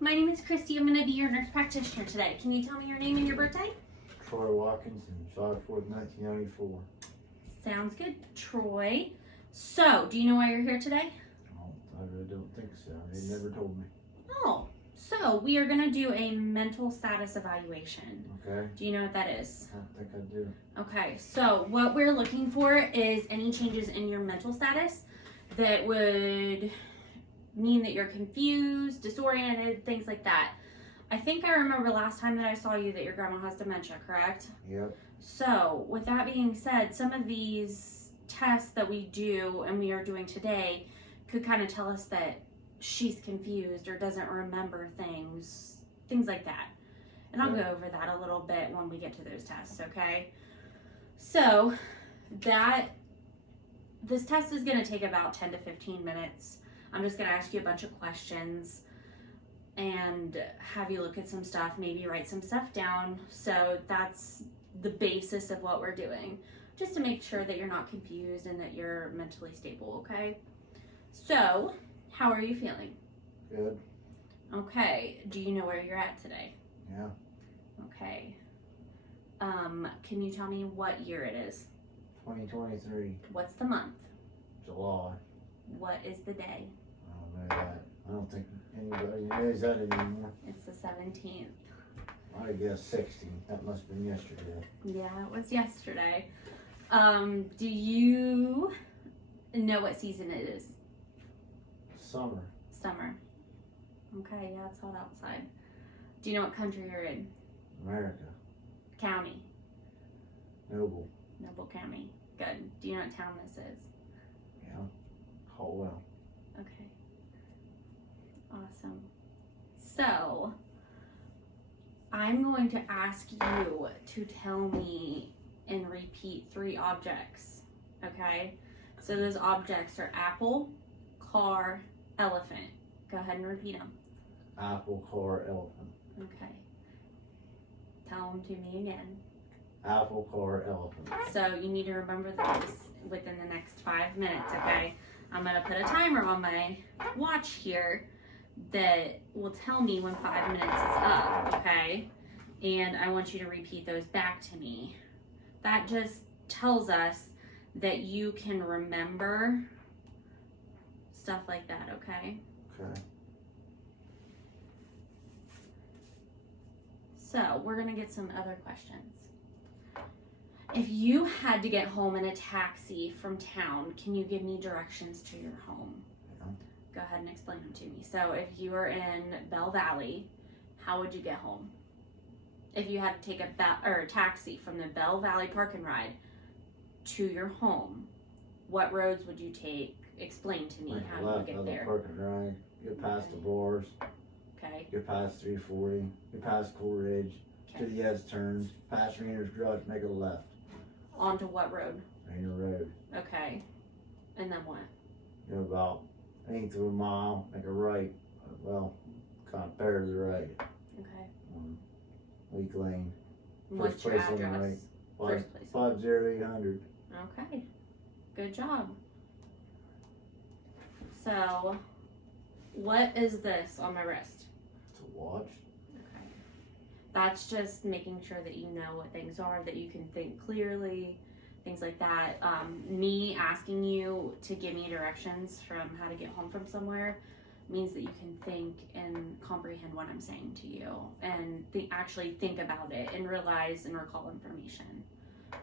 my name is Christy. I'm going to be your nurse practitioner today. Can you tell me your name and your birthday? Troy Watkinson, July 4th, 1994. Sounds good, Troy. So, do you know why you're here today? Oh, I really don't think so. They never told me. Oh, so we are going to do a mental status evaluation. Okay. Do you know what that is? I don't think I do. Okay, so what we're looking for is any changes in your mental status that would mean that you're confused, disoriented, things like that. I think I remember last time that I saw you that your grandma has dementia, correct? Yep. So, with that being said, some of these tests that we do and we are doing today could kind of tell us that she's confused or doesn't remember things like that. And I'll go over that a little bit when we get to those tests, okay? So, this test is going to take about 10 to 15 minutes. I'm just going to ask you a bunch of questions and have you look at some stuff, maybe write some stuff down. So that's the basis of what we're doing, just to make sure that you're not confused and that you're mentally stable, okay? So, how are you feeling? Good. Okay, do you know where you're at today? Yeah. Okay. Can you tell me what year it is? 2023, What's the month? July. What is the day? I don't know that. I don't think anybody knows that anymore. It's the 17th. I guess 16. That must have been yesterday. Yeah, it was yesterday. Do you know what season it is? Summer. Summer. Okay, yeah, it's hot outside. Do you know what country you're in? America. County. Noble. Noble County. Good. Do you know what town this is? Yeah. Hallwell. Okay. Awesome. So, I'm going to ask you to tell me and repeat 3 objects. Okay? So those objects are apple, car, elephant. Go ahead and repeat them. Apple, car, elephant. Okay. Tell them to me again. Apple, car, elephant. So you need to remember those within the next 5 minutes, okay? I'm going to put a timer on my watch here that will tell me when 5 minutes is up, okay? And I want you to repeat those back to me. That just tells us that you can remember stuff like that, okay? Okay. So we're going to get some other questions. If you had to get home in a taxi from town, can you give me directions to your home? Yeah. Go ahead and explain them to me. So if you were in Bell Valley, how would you get home? If you had to take a taxi from the Bell Valley Park and Ride to your home, what roads would you take? Explain to me how you would get there. Park and Ride. Get past the bars. Okay. Get past 340. Get past Cool Ridge. Okay. To the S turns. Past Rainer's Garage. Make a left. Onto what road? Rainer Road. Okay. And then what? Go about 1/8 of a mile. Make a right. Well, kind of bear to the right. Okay. Leak Lane. What's First your place on the address? right. First place. 50800. Okay. Good job. So, what is this on my wrist? It's a watch. Okay. That's just making sure that you know what things are, that you can think clearly, things like that. Me asking you to give me directions from how to get home from somewhere means that you can think and comprehend what I'm saying to you and actually think about it and realize and recall information.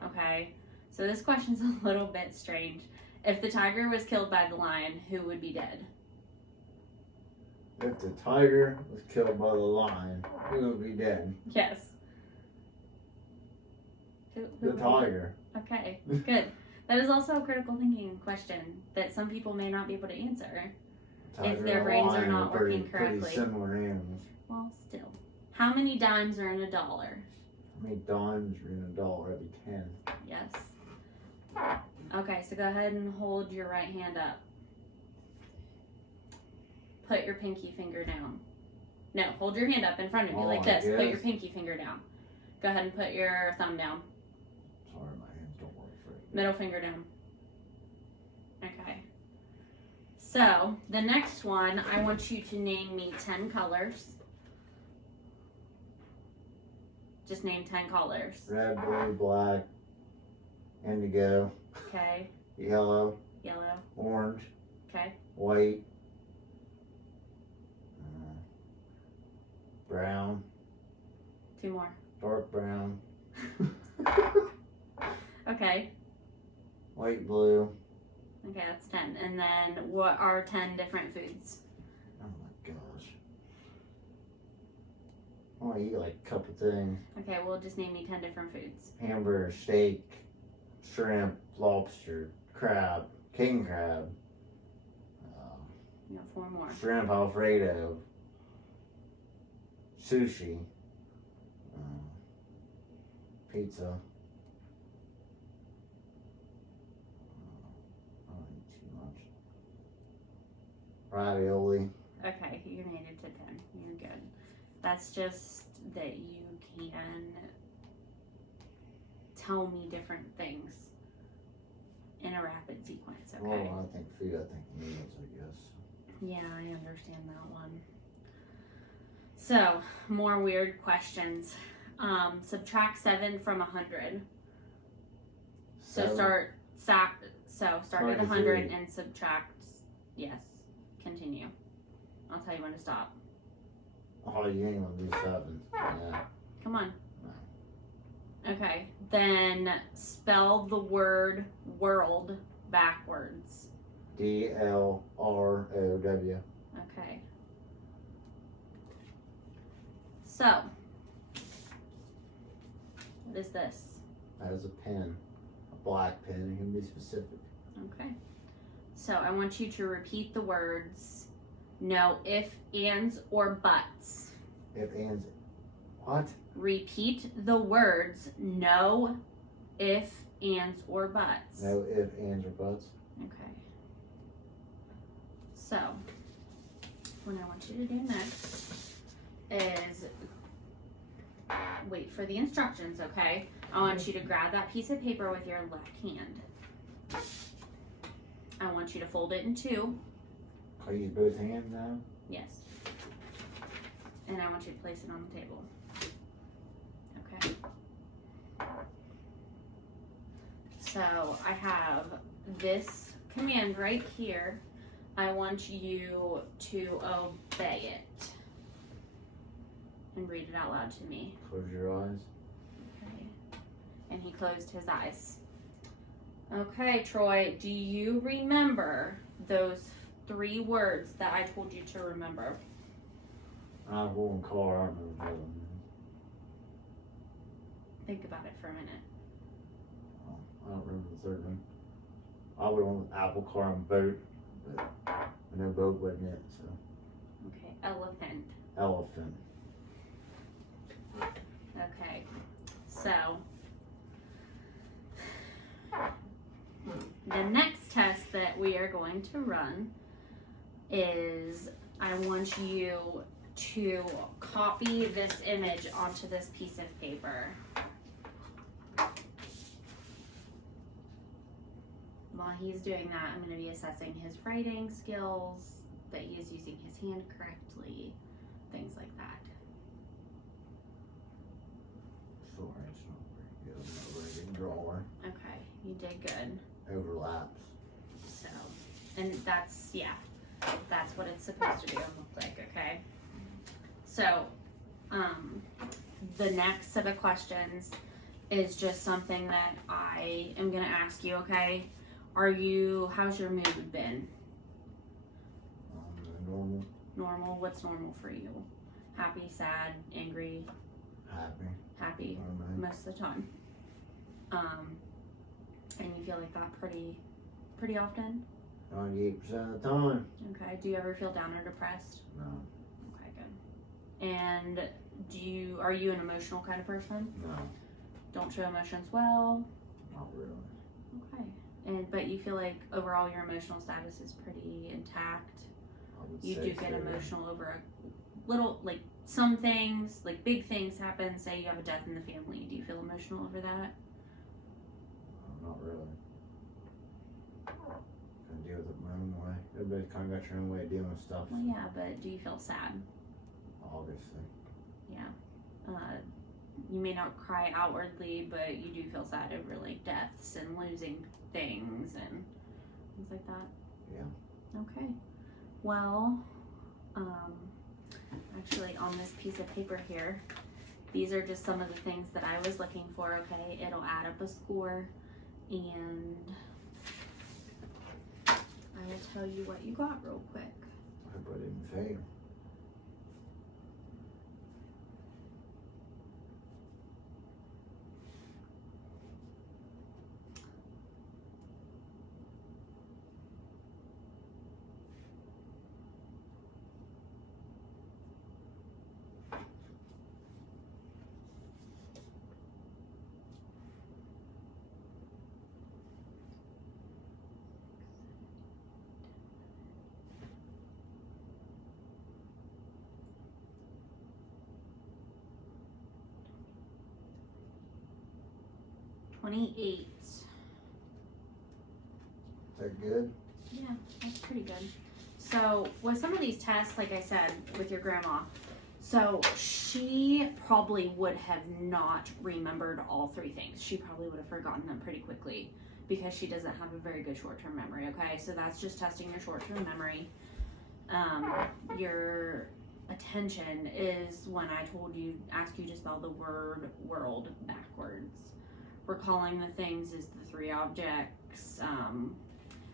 Okay? So this question's a little bit strange. If the tiger was killed by the lion, who would be dead? If the tiger was killed by the lion, who would be dead? Yes. Who The would be- tiger. Okay, good. That is also a critical thinking question that some people may not be able to answer. Tiger their and brains are lion not pretty, working correctly. Pretty similar animals. Well, still. How many dimes are in $1? How many dimes are in $1? That'd be 10. Yes. Okay, so go ahead and hold your right hand up. Put your pinky finger down. No, hold your hand up in front of you like this. Put your pinky finger down. Go ahead and put your thumb down. Sorry, my hands don't work for it. Middle finger down. Okay. So, the next one, I want you to name me 10 colors Just name 10 colors. Red, blue, black, indigo, Okay. yellow, Yellow. orange, Okay. white, brown, 2 more. dark brown, Okay. light blue. Okay, that's 10. And then what are 10 different foods? Oh my gosh. I want to eat like a couple things. Okay, well, just name me 10 different foods. Hamburger, steak, shrimp, lobster, crab, king crab, You know, 4 more. shrimp Alfredo, sushi, pizza. I don't eat too much. Ravioli. Okay, you made it to 10. You're good. That's just that you can tell me different things in a rapid sequence, okay? Well, I think food, I think meals, I guess. Yeah, I understand that one. So, more weird questions. Subtract 7 from 100. So Seven. start at with 100 3. and subtract. Yes, continue. I'll tell you when to stop. Oh, you ain't gonna do 7. Yeah. Come on. Okay, then spell the word world backwards. DLROW. Okay. So, what is this? That is a pen. A black pen. You can be specific. Okay. So, I want you to repeat the words. No if, ands, or buts. If ands. What? Repeat the words. No if, ands, or buts. No if, ands, or buts. Okay. So, what I want you to do next is wait for the instructions, okay? I want you to grab that piece of paper with your left hand. I want you to fold it in 2. Can I use both hands now? Yes. And I want you to place it on the table. Okay. So I have this command right here. I want you to obey it. And read it out loud to me. Close your eyes. Okay. And he closed his eyes. Okay, Troy, do you remember those 3 words that I told you to remember? I have one car. I don't know what the other one is. Think about it for a minute. Oh, I don't remember the third one. I would want apple car and boat, but no boat wasn't it, so. Okay, elephant. Elephant. Okay, so the next test that we are going to run is I want you to copy this image onto this piece of paper. While he's doing that, I'm going to be assessing his writing skills, that he is using his hand correctly, things like that. Sorry, it's not very good. I'm not a very good drawer. Okay, you did good. Overlaps. So, and that's what it's supposed to do and look like, okay? So, the next set of questions is just something that I am gonna ask you, okay? How's your mood been? Normal. Normal? What's normal for you? Happy, sad, angry, Happy. happy Alright. most of the time. And you feel like that pretty often? 98% of the time. Okay. Do you ever feel down or depressed? No. Okay, good. And are you an emotional kind of person? No. Don't show emotions well? Not really. Okay. But you feel like overall your emotional status is pretty intact? I would You say do get so. emotional over a little, like some things, like big things happen, say you have a death in the family. Do you feel emotional over that? Not really. Can deal with it my own way. Everybody's kind of got your own way of dealing with stuff. Well, yeah, but do you feel sad? Obviously. Yeah. you may not cry outwardly, but you do feel sad over like deaths and losing things and things like that. Yeah. Okay. Well, actually on this piece of paper here, these are just some of the things that I was looking for, okay? It'll add up a score, and I will tell you what you got real quick. I hope I didn't fail. $28. Is that good? Yeah, that's pretty good. So with some of these tests, like I said, with your grandma, so she probably would have not remembered all three things. She probably would have forgotten them pretty quickly because she doesn't have a very good short-term memory, okay? So that's just testing your short-term memory. Your attention is when I asked you to spell the word world backwards. Recalling the things is the three objects.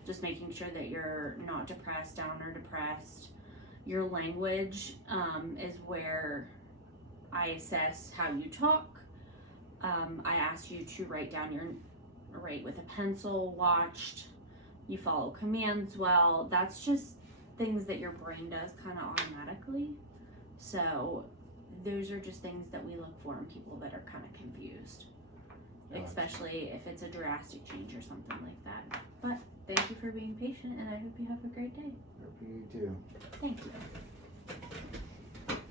Just making sure that you're not depressed, down, or depressed. Your language is where I assess how you talk. I asked you to write with a pencil, watched. You follow commands well. That's just things that your brain does kind of automatically. So those are just things that we look for in people that are kind of confused. Gotcha. Especially if it's a drastic change or something like that. But thank you for being patient, and I hope you have a great day. Hope you too. Thank you.